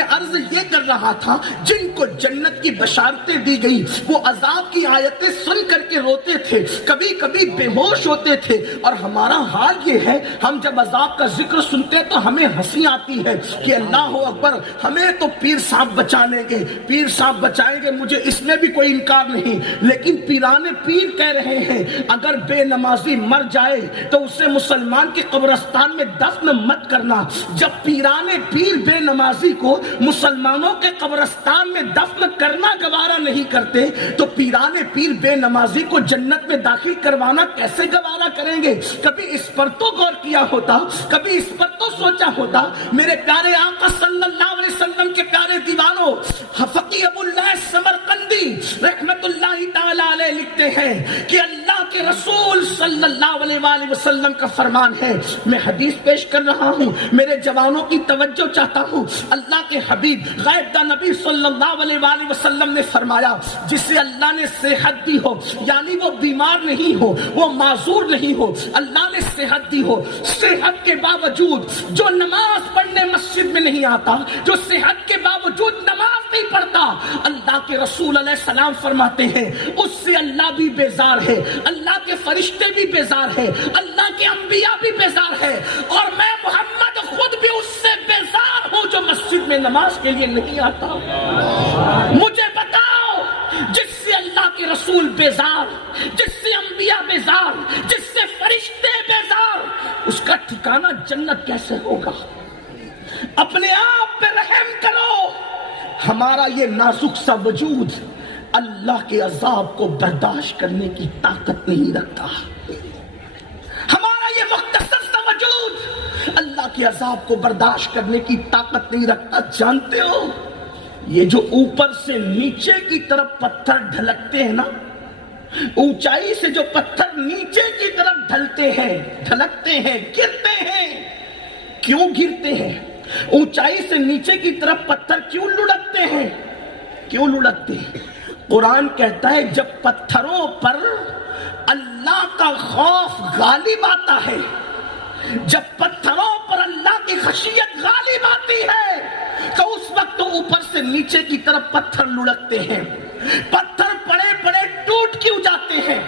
میں عرض یہ کر رہا تھا جن کو جنت کی بشارتیں دی گئی وہ عذاب کی آیتیں سن کر کے روتے تھے, کبھی کبھی بے ہوش ہوتے تھے, اور ہمارا حال یہ ہے ہم جب عذاب کا ذکر سنتے تو ہمیں ہنسی آتی ہے کہ اللہ اکبر, ہمیں تو پیر صاحب بچانے گے, پیر صاحب بچائیں گے, مجھے اس میں بھی کوئی انکار نہیں, لیکن پیران پیر کہہ رہے ہیں اگر بے نمازی مر جائے تو اسے مسلمان کے قبرستان میں دفن مت کرنا. جب پیران پیر بے نمازی کو مسلمانوں کے قبرستان میں دفن کرنا گوارا نہیں کرتے تو پیران پیر بے نمازی کو جنت میں داخل کروانا کیسے گوارا کریں گے؟ کبھی اس پر تو غور کیا ہوتا, کبھی اس پر تو سوچا ہوتا. میرے پیارے آقا صلی اللہ علیہ وسلم کے پیارے دیوانوں, فقیہ ابو اللہ سمرقندی رحمت اللہ تعالی علیہ لکھتے ہیں کہ اللہ کے رسول صلی اللہ علیہ وآلہ وسلم کا فرمان ہے, میں حدیث پیش کر رہا ہوں, میرے جوانوں کی توجہ چاہتا ہوں. اللہ کے حبیب غائب داں نبی صلی اللہ علیہ وآلہ وسلم نے فرمایا جسے اللہ نے صحت دی ہو, یعنی وہ بیمار نہیں ہو, وہ معذور نہیں ہو, اللہ نے صحت دی ہو, صحت کے باوجود جو نماز پڑھنے مسجد میں نہیں آتا, جو صحت کے باوجود نماز نہیں پڑھتا, اللہ کے رسول علیہ السلام فرماتے ہیں اس سے اللہ بھی بیزار ہے, اللہ کے فرشتے بھی بیزار ہے, اللہ کے انبیاء بھی بیزار ہے, اور میں محمد خود بھی اس سے بیزار ہوں جو مسجد میں نماز کے لیے نہیں آتا. مجھے بتاؤ, جس سے اللہ کے رسول بیزار, جس سے انبیاء بیزار, جس سے فرشتے بیزار, اس کا ٹھکانہ جنت کیسے ہوگا؟ اپنے آپ پہ رحم کرو. ہمارا یہ نازک سا وجود اللہ کے عذاب کو برداشت کرنے کی طاقت نہیں رکھتا. ہمارا یہ مختصر سا وجود اللہ کے عذاب کو برداشت کرنے کی طاقت نہیں رکھتا. جانتے ہو یہ جو اوپر سے نیچے کی طرف پتھر ڈھلکتے ہیں نا, اونچائی سے جو پتھر نیچے کی طرف ڈھلتے ہیں, ڈھلکتے ہیں, گرتے ہیں, کیوں گرتے ہیں؟ اونچائی سے نیچے کی طرف پتھر کیوں لڑکتے ہیں؟ کیوں لڑکتے ہیں؟ قرآن کہتا ہے جب پتھروں پر اللہ کا خوف غالب آتا ہے, جب پتھروں پر اللہ کی خشیت غالب آتی ہے تو اس وقت اوپر سے نیچے کی طرف پتھر لڑکتے ہیں. پتھر پڑے پڑے ٹوٹ کیوں جاتے ہیں؟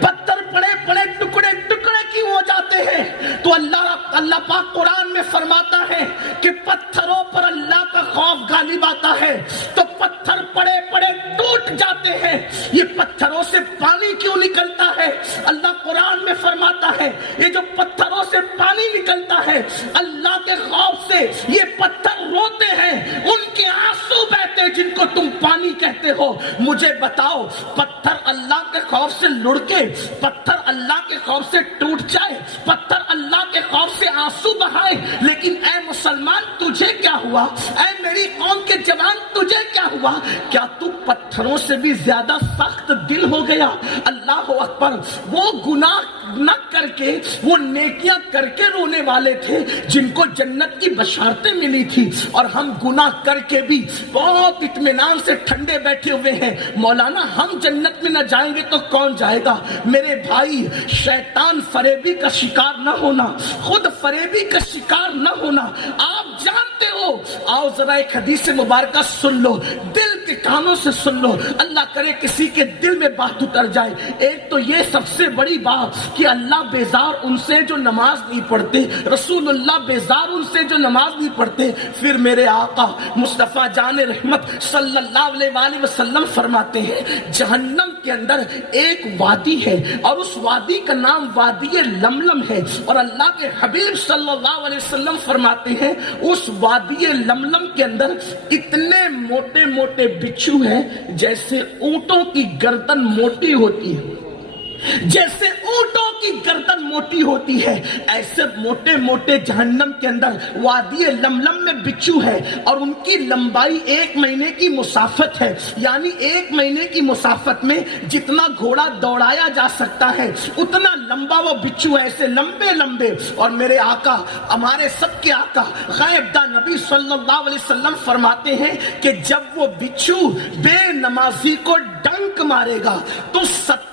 پتھر پڑے پڑے ٹکڑے ٹکڑے کیوں ہو جاتے ہیں؟ تو اللہ پاک قرآن میں فرماتا ہے کہ پتھروں پر اللہ کا خوف غالب آتا ہے تو پتھر پڑے پڑے ٹوٹ جاتے ہیں. یہ پتھروں سے پانی کیوں نکلتا ہے؟ اللہ قرآن میں فرماتا ہے یہ جو پتھروں سے پانی نکلتا ہے اللہ کے خوف سے یہ پتھر روتے ہیں, ان کے آنسو بہتے جن کو تم پانی کہتے ہو. مجھے بتاؤ, پتھر اللہ کے خوف سے لڑکے, پتھر اللہ کے خوف سے ٹوٹ جائے, پتھر اللہ کے خوف سے آنسو بہائے, لیکن اے مسلمان تجھے کیا ہوا؟ اے میری قوم کے جوان تجھے کیا ہوا؟ کیا تو پتھروں سے بھی زیادہ سخت دل ہو گیا؟ اللہ اکبر, وہ گناہ نہ کر کے وہ نیکیاں کر کے رونے والے تھے جن کو جنت کی بشارتیں ملی تھی, اور ہم گناہ کر کے بھی بہت اطمینان سے ٹھنڈے بیٹھے ہوئے ہیں, مولانا ہم جنت میں نہ جائیں گے تو کون جائے گا؟ میرے بھائی, شیطان فریبی کا شکار نہ ہونا, خود فریبی کا شکار نہ ہونا. آپ جانتے ہو, آؤ ذرا ایک حدیث مبارکہ سن لو, دل کے کانوں سے سن لو, اللہ کرے کسی کے دل میں بات اتر جائے. ایک تو یہ سب سے بڑی بات کہ اللہ بیزار ان سے جو نماز نہیں پڑھتے, رسول اللہ بیزار ان سے جو نماز نہیں پڑھتے. پھر میرے آقا مصطفیٰ جان رحمت صلی اللہ علیہ وآلہ وسلم فرماتے ہیں جہنم کے اندر ایک وادی ہے اور اس وادی کا نام وادی لملم ہے, اور اللہ کے حبیب صلی اللہ علیہ وسلم فرماتے ہیں اس وادی لملم کے اندر اتنے موٹے موٹے بچھو ہیں جیسے اونٹوں کی گردن موٹی ہوتی ہے, جیسے اونٹوں کی گردن موٹی ہوتی ہے ایسے موٹے موٹے جہنم کے اندر وادی لملم میں بچھو ہے, اور ان کی لمبائی 1 مہینے کی مسافت ہے, یعنی 1 مہینے کی مسافت میں جتنا گھوڑا دوڑایا جا سکتا ہے اتنا لمبا وہ بچھو ہے, ایسے لمبے لمبے. اور میرے آقا, ہمارے سب کے آقا غائب داں نبی صلی اللہ علیہ وسلم فرماتے ہیں کہ جب وہ بچھو بے نمازی کو ڈنک مارے گا تو 70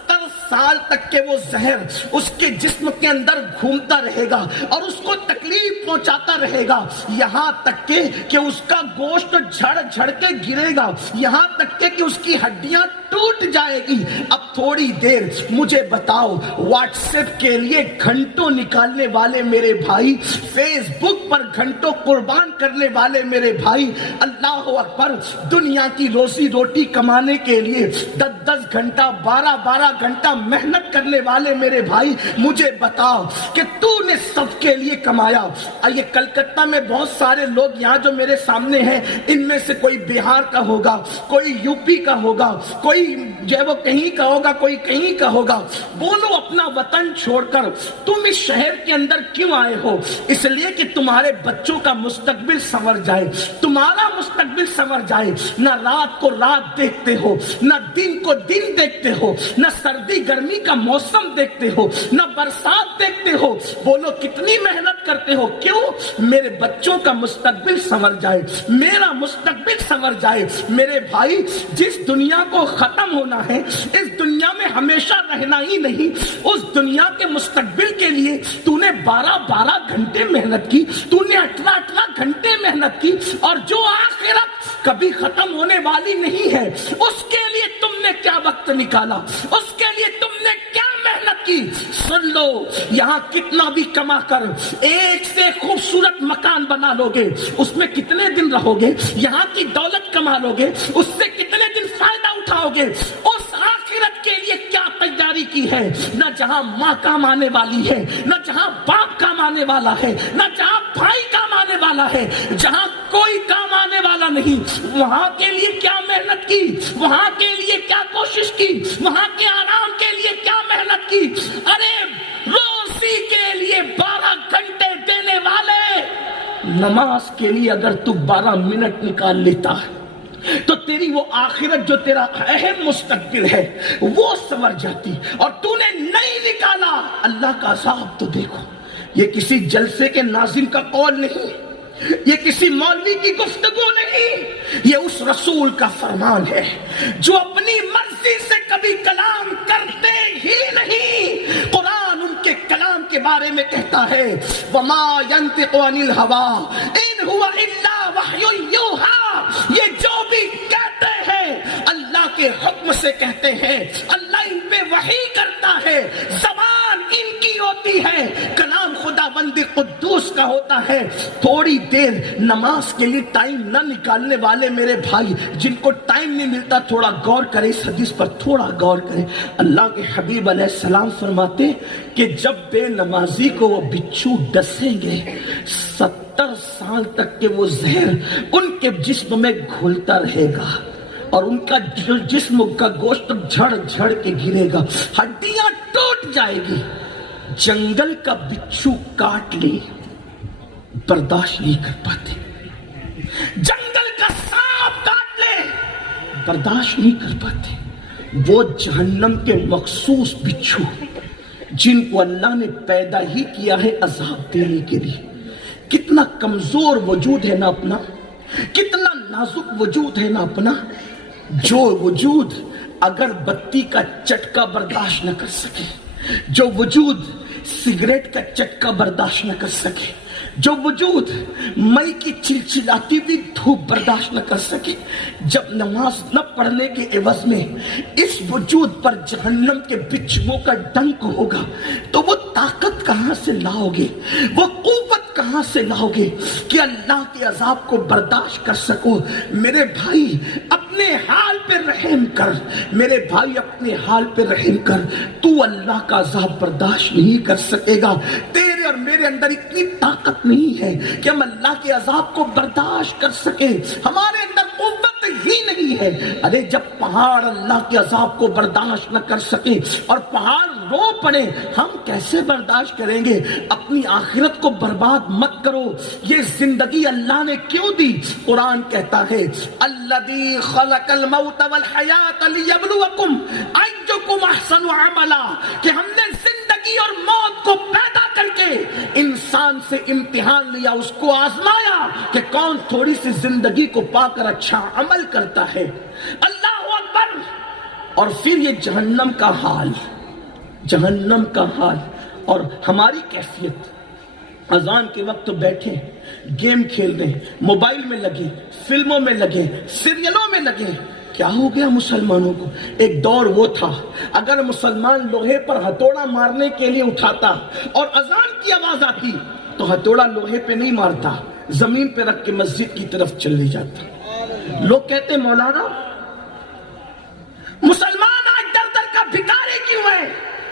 سال تک کہ وہ زہر اس کے جسم کے اندر گھومتا رہے گا اور اس کو تکلیف پہنچاتا رہے گا، یہاں تک کہ اس کا گوشت جھڑ جھڑ کے گرے گا، یہاں تک کہ اس کی ہڈیاں ٹوٹ جائے گی۔ اب تھوڑی دیر مجھے بتاؤ، واٹس ایپ کے لیے گھنٹوں نکالنے والے میرے بھائی، فیس بک پر گھنٹوں قربان کرنے والے میرے بھائی، اللہ اکبر، دنیا کی روزی روٹی کمانے کے لیے 10 گھنٹہ 12 گھنٹہ محنت کرنے والے میرے بھائی، مجھے بتاؤ کہ تو نے سب کے لیے کمایا۔ یہ کلکتہ میں بہت سارے لوگ یہاں جو میرے سامنے ہیں، ان میں سے کوئی بہار کا ہوگا، کوئی یو پی کا ہوگا، کوئی جو ہے وہ کہیں کا ہوگا، کوئی کہیں کا ہوگا۔ بولو اپنا وطن چھوڑ کر تم اس شہر کے اندر کیوں آئے ہو؟ اس لیے کہ تمہارے بچوں کا مستقبل سنور جائے، تمہارا مستقبل سنور جائے۔ نہ رات کو رات دیکھتے ہو، نہ دن کو دن دیکھتے ہو، نہ سردی گرمی کا موسم دیکھتے ہو، نہ برسات دیکھتے ہو۔ بولو کتنی محنت کرتے ہو، کیوں؟ میرے بچوں کا مستقبل سنور جائے، میرا مستقبل سنور جائے۔ میرے بھائی، جس دنیا کو ختم ہونا ہے، اس دنیا میں ہمیشہ رہنا ہی نہیں، اس دنیا کے مستقبل کے لیے تو نے 12 گھنٹے محنت کی، تو نے 18 گھنٹے محنت کی، اور جو آخرت کبھی ختم ہونے والی نہیں ہے، اس کے لیے تم نے کیا وقت نکالا، اس کے لیے تم نے کیا محنت کی۔ سن لو، یہاں کتنا بھی کما کر ایک سے خوبصورت مکان بنا لو گے، اس میں کتنے دن رہو گے؟ یہاں کی دولت کما لو گے، اس سے کتنے دن فائدہ اٹھاؤ گے؟ اس آخرت کے لیے کیا تیاری کی ہے؟ نہ جہاں ماں کام آنے والی ہے، نہ جہاں باپ کام آنے والا ہے، نہ جہاں بھائی کام آنے والا ہے، جہاں کوئی کام آنے والا نہیں، وہاں کے لیے کیا محنت کی، وہاں کے لیے کیا کوشش کی، وہاں کے آرام کے لیے کیا محنت کی۔ ارے روزی کے لیے 12 گھنٹے دینے والے، نماز کے لیے اگر تو 12 منٹ نکال لیتا ہے تو تیری وہ آخرت جو تیرا اہم مستقبل ہے وہ سنور جاتی، اور تو نے نہیں نکالا۔ اللہ کا عذاب تو دیکھو، یہ کسی جلسے کے ناظم کا قول نہیں، یہ کسی مولوی کی گفتگو نہیں، یہ اس رسول کا فرمان ہے جو اپنی مرضی سے کبھی کلام کرتے ہی نہیں۔ قرآن ان کے کلام کے بارے میں کہتا ہے، وَمَا يَنْطِقُ عَنِ الْهَوَىٰ إِنْ هُوَ إِلَّا وَحْيٌ يُوحَىٰ، یہ جو بھی کہتے ہیں اللہ کے حکم سے کہتے ہیں، اللہ ان پہ وحی کرتا ہے، زبان ان کی ہوتی ہے، کلام خدا بند قدوس کا ہوتا ہے۔ تھوڑی دیر نماز کے لیے ٹائم نہ نکالنے والے میرے بھائی، جن کو ٹائم نہیں ملتا، تھوڑا غور کریں، اس حدیث پر تھوڑا غور کریں۔ اللہ کے حبیب علیہ السلام فرماتے کہ جب بے نمازی کو وہ بچھو ڈسیں گے، 70 سال تک کہ وہ زہر ان کے جسم میں گھلتا رہے گا، اور ان کا جسم کا گوشت جھڑ جھڑ کے گرے گا، ہڈیاں ٹوٹ جائے گی۔ جنگل کا بچھو کاٹ لی، برداشت نہیں کر پاتے، جنگل کا سانپ کاٹ لے، برداشت نہیں کر پاتے۔ وہ جہنم کے مخصوص بچھو جن کو اللہ نے پیدا ہی کیا ہے عذاب دینے کے لیے، کتنا کمزور وجود ہے نا اپنا، کتنا نازک وجود ہے نا اپنا، جو وجود اگر بتی کا چٹکا برداشت نہ کر سکے، جو وجود سگریٹ کا چٹکا برداشت نہ کر سکے، جو وجود مئی کی چلچلاتی بھی دھوپ برداشت نہ کر سکے، جب نماز نہ پڑھنے کے عوض میں اس وجود پر جہنم کے بچھوؤں کا ڈنک ہوگا، تو وہ طاقت کہاں سے لاؤ گے، وہ قوت کہاں سے لاؤ گے کہ اللہ کے عذاب کو برداشت کر سکو؟ میرے بھائی اپنے حال پہ رحم کر، میرے بھائی اپنے حال پہ رحم کر، تو اللہ کا عذاب برداشت نہیں کر سکے گا۔ تیرے اور میرے اندر اتنی طاقت نہیں ہے کہ ہم اللہ کے عذاب کو برداشت کر سکیں، ہمارے اندر قوت ہی نہیں ہے۔ ارے جب پہاڑ اللہ کے عذاب کو برداشت نہ کر سکیں اور پہاڑ رو پڑے، ہم کیسے برداشت کریں گے؟ اپنی آخرت کو برباد مت کرو۔ یہ زندگی اللہ نے کیوں دی؟ قرآن کہتا ہے الذی خلق الموت والحیات لیبلوکم ایکم احسن عملا، کہ ہم نے زندگی اور موت کو پیدا کر کے انسان سے امتحان لیا، اس کو آزمایا کہ کون تھوڑی سی زندگی کو پا کر اچھا عمل کرتا ہے۔ اللہ اکبر۔ اور پھر یہ جہنم کا حال، جہنم کا حال اور ہماری کیفیت. اذان کے وقت تو بیٹھے گیم کھیل رہے, موبائل میں لگے, فلموں میں لگے, سیریلوں میں لگے. کیا ہو گیا مسلمانوں کو؟ ایک دور وہ تھا اگر مسلمان لوہے پر ہتھوڑا مارنے کے لیے اٹھاتا اور اذان کی آواز آتی تو ہتھوڑا لوہے پہ نہیں مارتا, زمین پہ رکھ کے مسجد کی طرف چلے جاتا. لوگ کہتے مولانا مسلمان آج در در کا بھکاری کیوں ہے؟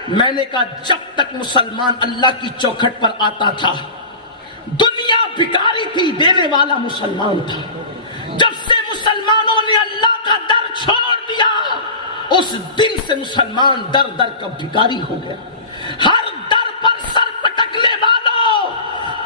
میں نے کہا جب تک مسلمان اللہ کی چوکھٹ پر آتا تھا دنیا بھکاری تھی, دینے والا مسلمان تھا. جب سے مسلمانوں نے اللہ کا در چھوڑ دیا اس دن سے مسلمان در در کا بھکاری ہو گیا. ہر در پر سر پٹکنے والوں,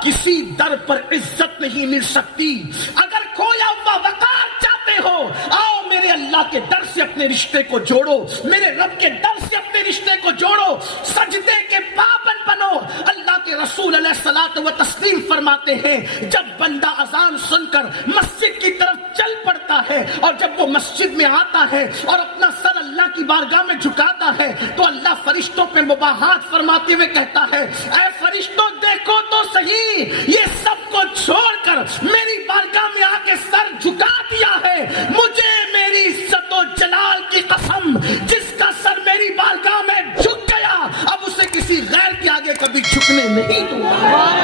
کسی در پر عزت نہیں مل سکتی. اگر کھویا ہوا وقار چاہتے ہو آؤ میرے اللہ کے در سے اپنے رشتے کو جوڑو, میرے رب کے در سے اپنے رشتے کو جوڑو, سجدے کے پابند بنو. اللہ کے رسول علیہ الصلوۃ والتسلیم فرماتے ہیں جب بندہ اذان سن کر مسجد کی طرف چل پڑتا ہے اور جب وہ مسجد میں آتا ہے اور اپنا سر اللہ کی بارگاہ میں جھکاتا ہے تو اللہ فرشتوں پہ مباحات فرماتے ہوئے کہتا ہے اے فرشتوں دیکھو تو صحیح, یہ سب کو چھوڑ کر میری بارگاہ میں آ کے سر جھکا دیا ہے. مجھے میری عزت و جلال کی قسم, جس کا سر میری بارگاہ میں جھک گیا اب اسے کسی غیر کے آگے کبھی جھکنے نہیں دوں گا.